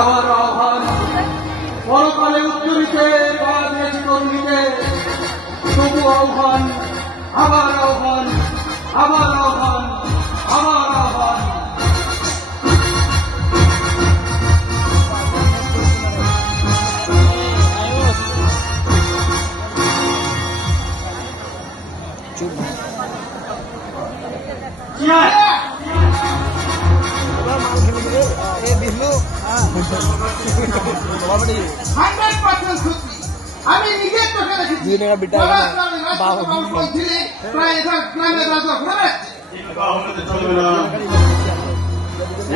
আবার আহ্বান, পরকালে উত্তরিতে পাওয়া দিয়েছে তরুণীতে, তবু আহ্বান, আবার আহ্বান, আবার আহ্বান, আবার আহ্বান। আমি নিজের চোখে দেখেছি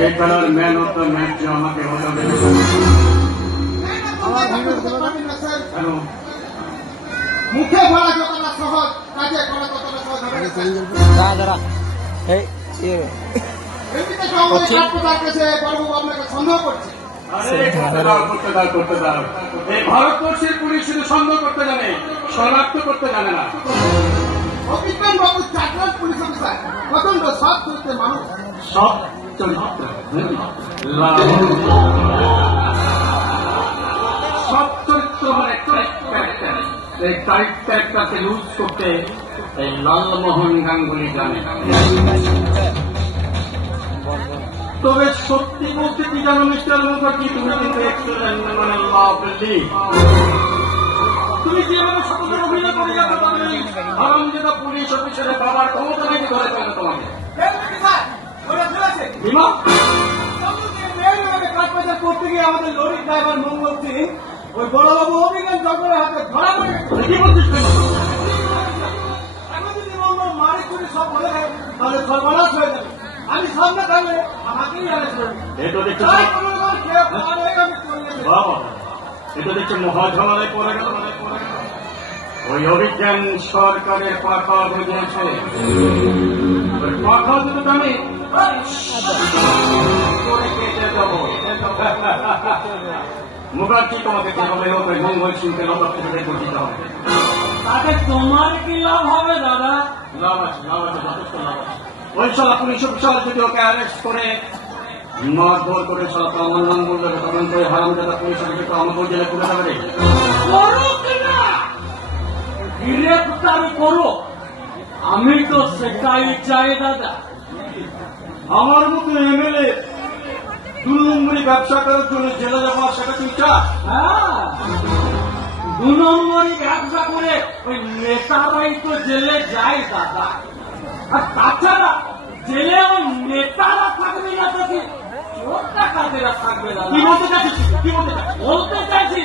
এই খেলার ম্যান অফ দ্য ম্যাচ যে আমাকে হতে মুখে বলা যতটা সহজ, কাজে করা ততটা সহজ হবে। সন্দেহ করছে এই ভারতবর্ষের পুলিশ শুধু সন্দেহ করতে জানে, শনাক্ত করতে জানে না। অভিজ্ঞান বাবু চাকরার পুলিশ অফিসার, প্রচন্ড সব চরিত্রের মানুষ, সব চরিত্র সব চরিত্র মানে ক্যারেক্টার। এই ক্যারেক্টারটাকে লুজ করতে এই লালমোহন গাঙ্গুলি জানে। তবে সত্যি বলতে কি জানো মিস্টার মুখার্জি, তুমি কিন্তু এক্সেলেন্ট, মানে লাভলি। তুমি যেভাবে সকলের অভিনয় করে যাবে তবে আরামদাদা পুলিশ অফিসারের বাবার ক্ষমতা নাকি ধরে ফেলে তোমাকে। করতে গিয়ে আমাদের লরির ড্রাইভার মঙ্গল সিং ওই বড়বাবু অভিজ্ঞান জগরের হাতে ধরা পড়ে। কি বলছিস? এখন যদি মঙ্গল মারি করে সব বলে দেয় তাহলে সর্বনাশ হয়ে যাবে। আমি সামনে থাকলে আমাকেই এটা দেখছে মহাঝালায় পড়ে গেল। ওই অভিজ্ঞান সরকারের পাখা বুঝিয়েছে, ওই পাখা যদি আমি কেটে দেব। মুখার্জি তোমাকে যেভাবে হোক ওই মঙ্গল সিংকে লতাপ থেকে বের করে দিতে হবে। তাতে তোমার কি লাভ হবে দাদা? লাভ আছে, লাভ আছে, যথেষ্ট লাভ আছে। ওই সালা পুলিশ অফিসার যদি ওকে অ্যারেস্ট করে মারধর করে সালা তো আমার নাম বলবে, তখন তো হারামজাদা পুলিশ অফিসার আমাকে জেলে পুরে যাবে। গ্রেপ্তার করো, আমি তো সেটাই চাই দাদা। আমার মতো এমএলএ 2 নম্বরই ব্যবসা করার জন্য জেলে যাবো, সেটা তুই চাস? হ্যাঁ, 2 নম্বরই ব্যবসা করে ওই নেতারাই তো জেলে যায় দাদা। আর তাছাড়া জেলে ওই নেতারা থাকবে না তো কি চোরটা কাজেরা থাকবে দাদা। কি বলতে চাইছি? কি বলতে চাইছি?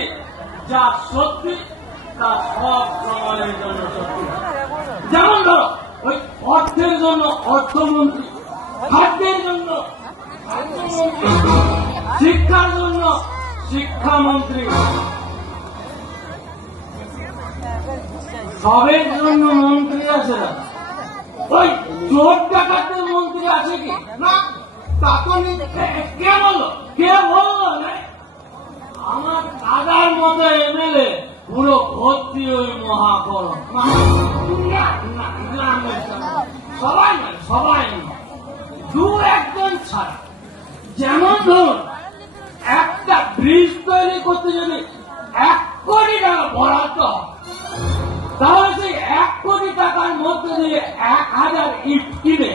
যা সত্যি তা সব সময়ের জন্য সত্যি। যেমন ধরো ওই অর্থের জন্য অর্থমন্ত্রী, খাদ্যের জন্য খাদ্যমন্ত্রী, শিক্ষার জন্য শিক্ষামন্ত্রী, সবের জন্য মন্ত্রী আছে না। ওই চোর ডাকাতের মন্ত্রী আছে কি না? তা তো কে বললো? কে বললো? আমার দাদার মতো এমএলএ পুরো ভর্তি ওই মহাকরণ। সবাই নয়, সবাই নয়, 2-1 ছাড়া। যেমন ধরুন একটা ব্রিজ তৈরি করতে যদি 1 কোটি টাকা বরাদ্দ হয়, তাহলে সেই 1 কোটি টাকার মধ্যে দিয়ে 1000 ইট কিনে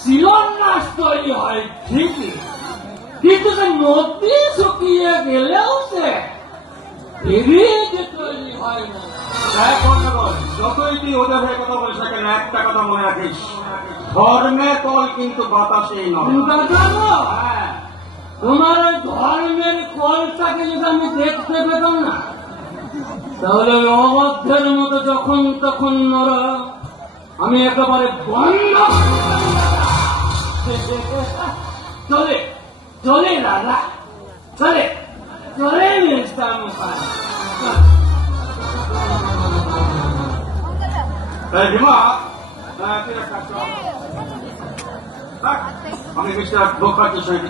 শিলান্যাস তৈরি হয় ঠিকই, কিন্তু সে নদী শুকিয়ে গেলেও সে ব্রিজ তৈরি হয় না। যতই তুই ওদের হয়ে কথা বলিস না কেন, একটা কথা মনে রাখিস, ধর্মের কল কিন্তু বাতাসেই নয়। তোমার ওই ধর্মের কলটাকে যদি আমি দেখতে পেতাম না, তাহলে অবাধ্যের মতো যখন তখন নড়া আমি একেবারে বন্ধ। চলে চলে দাদা, চলে চলে মিস্টার মুখার্জি। আমি মিস্টার মুখার্জির সঙ্গে